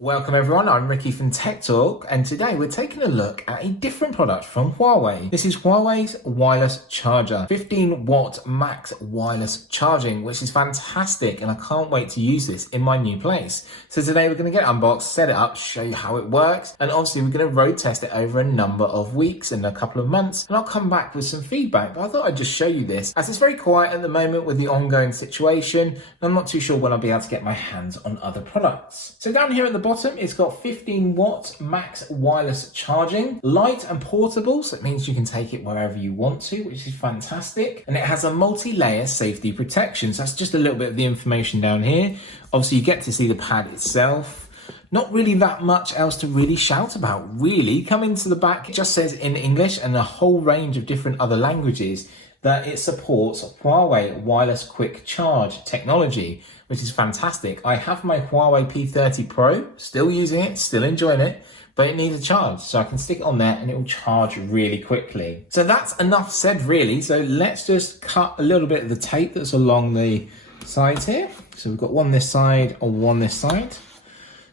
Welcome everyone, I'm Ricky from Tech Talk, and today we're taking a look at a different product from Huawei. This is Huawei's wireless charger, 15 watt max wireless charging, which is fantastic, and I can't wait to use this in my new place. So today we're going to get it unboxed, set it up, show you how it works, and obviously we're going to road test it over a number of weeks and a couple of months, and I'll come back with some feedback. But I thought I'd just show you this, as it's very quiet at the moment with the ongoing situation, and I'm not too sure when I'll be able to get my hands on other products. So down here at the bottom, it's got 15 watt max wireless charging, light and portable, so it means you can take it wherever you want to, which is fantastic. And it has a multi-layer safety protection. So that's just a little bit of the information down here. Obviously you get to see the pad itself. Not really that much else to really shout about, really. Coming to the back, it just says in English and a whole range of different other languages that it supports Huawei wireless quick charge technology, which is fantastic. I have my Huawei P30 Pro, still using it, still enjoying it, but it needs a charge. So I can stick it on there and it will charge really quickly. So that's enough said really. So let's just cut a little bit of the tape that's along the sides here. So we've got one this side and one this side.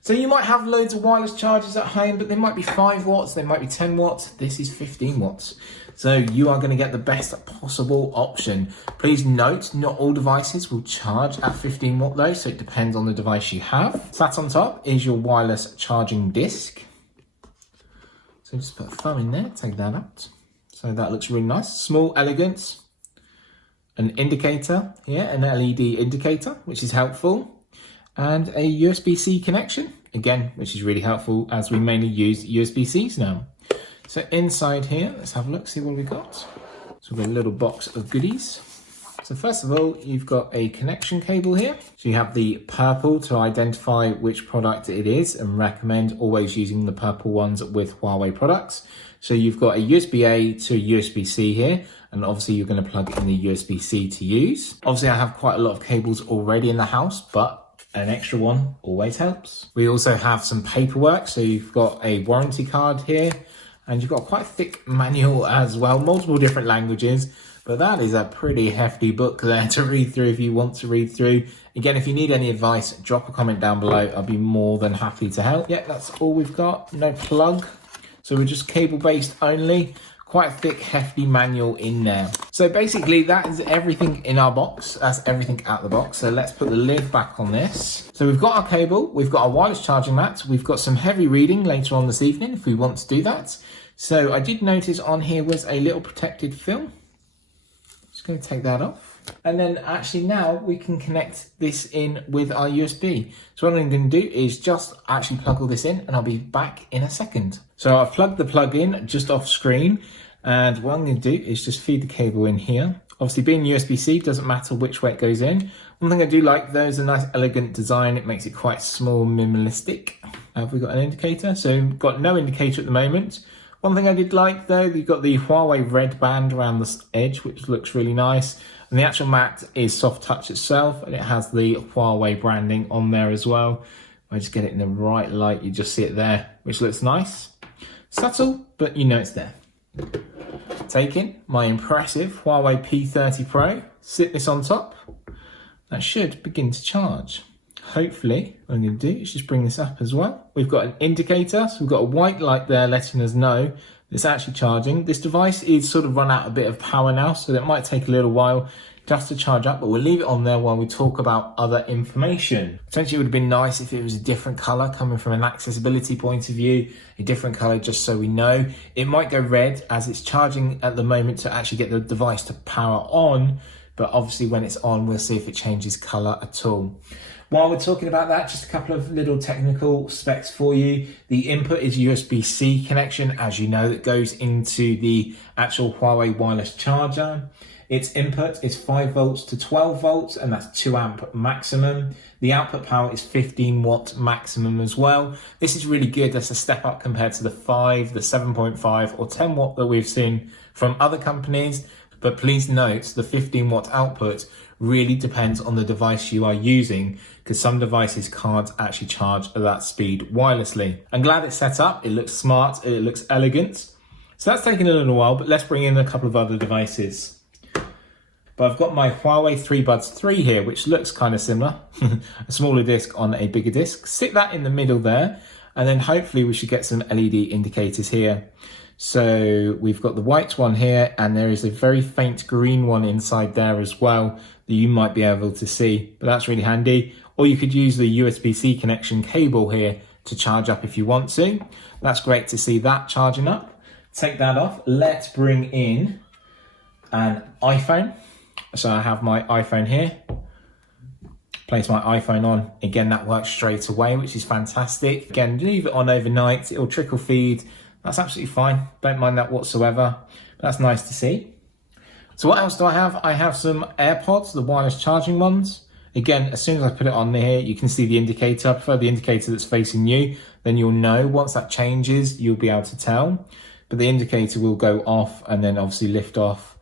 So you might have loads of wireless chargers at home, but they might be 5 watts, they might be 10 watts. This is 15 watts. So you are going to get the best possible option. Please note, not all devices will charge at 15 watt though, so it depends on the device you have. Sat on top is your wireless charging disc. So just put a thumb in there, take that out. So that looks really nice, small, elegant. An indicator here, an LED indicator, which is helpful. And a USB-C connection, again, which is really helpful as we mainly use USB-Cs now. So inside here, let's have a look, see what we got. So we've got a little box of goodies. So first of all, you've got a connection cable here. So you have the purple to identify which product it is and recommend always using the purple ones with Huawei products. So you've got a USB-A to USB-C here, and obviously you're going to plug in the USB-C to use. Obviously I have quite a lot of cables already in the house, but an extra one always helps. We also have some paperwork. So you've got a warranty card here, and you've got quite a thick manual as well, multiple different languages, but that is a pretty hefty book there to read through if you want to read through. Again, if you need any advice, drop a comment down below. I'll be more than happy to help. Yeah, that's all we've got, no plug. So we're just cable based only. Quite a thick, hefty manual in there. So basically that is everything in our box. That's everything out the box. So let's put the lid back on this. So we've got our cable, we've got our wireless charging mat, we've got some heavy reading later on this evening if we want to do that. So I did notice on here was a little protected film. Just going to take that off. And then actually now we can connect this in with our USB. So what I'm going to do is just actually plug all this in, and I'll be back in a second. So I've plugged the plug in just off screen, and what I'm going to do is just feed the cable in here. Obviously being USB-C, doesn't matter which way it goes in. One thing I do like though is a nice elegant design. It makes it quite small, minimalistic. Have we got an indicator? So we've got no indicator at the moment. One thing I did like though, you've got the Huawei red band around the edge, which looks really nice. And the actual mat is soft touch itself, and it has the Huawei branding on there as well. If I just get it in the right light, you just see it there, which looks nice. Subtle, but you know it's there. Taking my impressive Huawei P30 Pro, sit this on top. That should begin to charge. Hopefully, what I'm going to do is just bring this up as well. We've got an indicator, so we've got a white light there letting us know it's actually charging. This device is sort of run out a bit of power now, so that might take a little while just to charge up, but we'll leave it on there while we talk about other information. Potentially it would have been nice if it was a different color coming from an accessibility point of view, a different color just so we know. It might go red as it's charging at the moment to actually get the device to power on, but obviously when it's on, we'll see if it changes color at all. While we're talking about that, just a couple of little technical specs for you. The input is USB-C connection, as you know, that goes into the actual Huawei wireless charger. Its input is 5 volts to 12 volts, and that's 2 amp maximum. The output power is 15 watt maximum as well. This is really good. That's a step up compared to the 5, the 7.5 or 10 watt that we've seen from other companies. But please note the 15 watt output really depends on the device you are using, because some devices can't actually charge at that speed wirelessly. I'm glad it's set up. It looks smart. It looks elegant. So that's taken a little while, but let's bring in a couple of other devices. But I've got my Huawei 3Buds 3 here, which looks kind of similar. A smaller disc on a bigger disc. Sit that in the middle there, and then hopefully we should get some LED indicators here. So we've got the white one here, and there is a very faint green one inside there as well that you might be able to see, but that's really handy. Or you could use the USB-C connection cable here to charge up if you want to. That's great to see that charging up. Take that off. Let's bring in an iPhone. So I have my iPhone here. Place my iPhone on. Again, that works straight away, which is fantastic. Again, leave it on overnight. It'll trickle feed. That's absolutely fine. Don't mind that whatsoever. That's nice to see. So what else do I have? I have some AirPods, the wireless charging ones. Again, as soon as I put it on here, you can see the indicator. I prefer the indicator that's facing you. Then you'll know. Once that changes, you'll be able to tell. But the indicator will go off and then obviously lift off.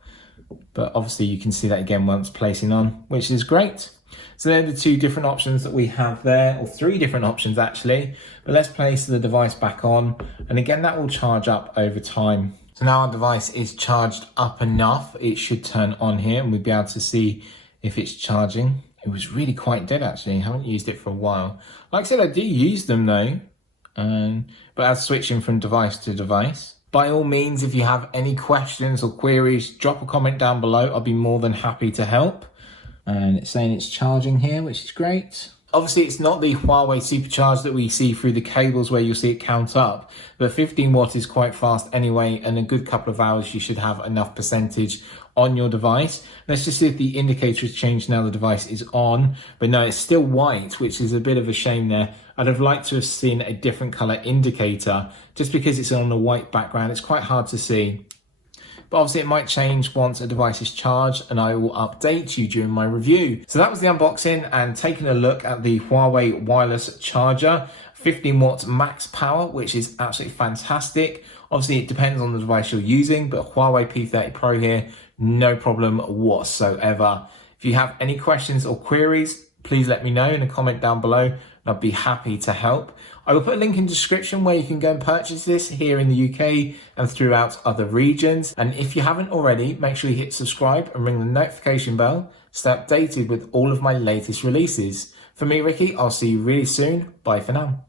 But obviously you can see that again once placing on, which is great. So they're the two different options that we have there, or three different options actually. But let's place the device back on. And again, that will charge up over time. So now our device is charged up enough. It should turn on here and we'll be able to see if it's charging. It was really quite dead actually. I haven't used it for a while. Like I said, I do use them though. But as switching from device to device. By all means, if you have any questions or queries, drop a comment down below. I'll be more than happy to help. And it's saying it's charging here, which is great. Obviously, it's not the Huawei Supercharge that we see through the cables where you'll see it count up, but 15 watt is quite fast anyway, and a good couple of hours you should have enough percentage on your device. Let's just see if the indicator has changed now the device is on, but no, it's still white, which is a bit of a shame there. I'd have liked to have seen a different color indicator, just because it's on a white background, it's quite hard to see. But obviously it might change once a device is charged, and I will update you during my review. So that was the unboxing and taking a look at the Huawei wireless charger, 15 watts max power, which is absolutely fantastic. Obviously it depends on the device you're using, but Huawei P30 Pro here, no problem whatsoever. If you have any questions or queries, please let me know in a comment down below, and I'd be happy to help. I will put a link in the description where you can go and purchase this here in the UK and throughout other regions. And if you haven't already, make sure you hit subscribe and ring the notification bell to stay updated with all of my latest releases. For me, Ricky, I'll see you really soon. Bye for now.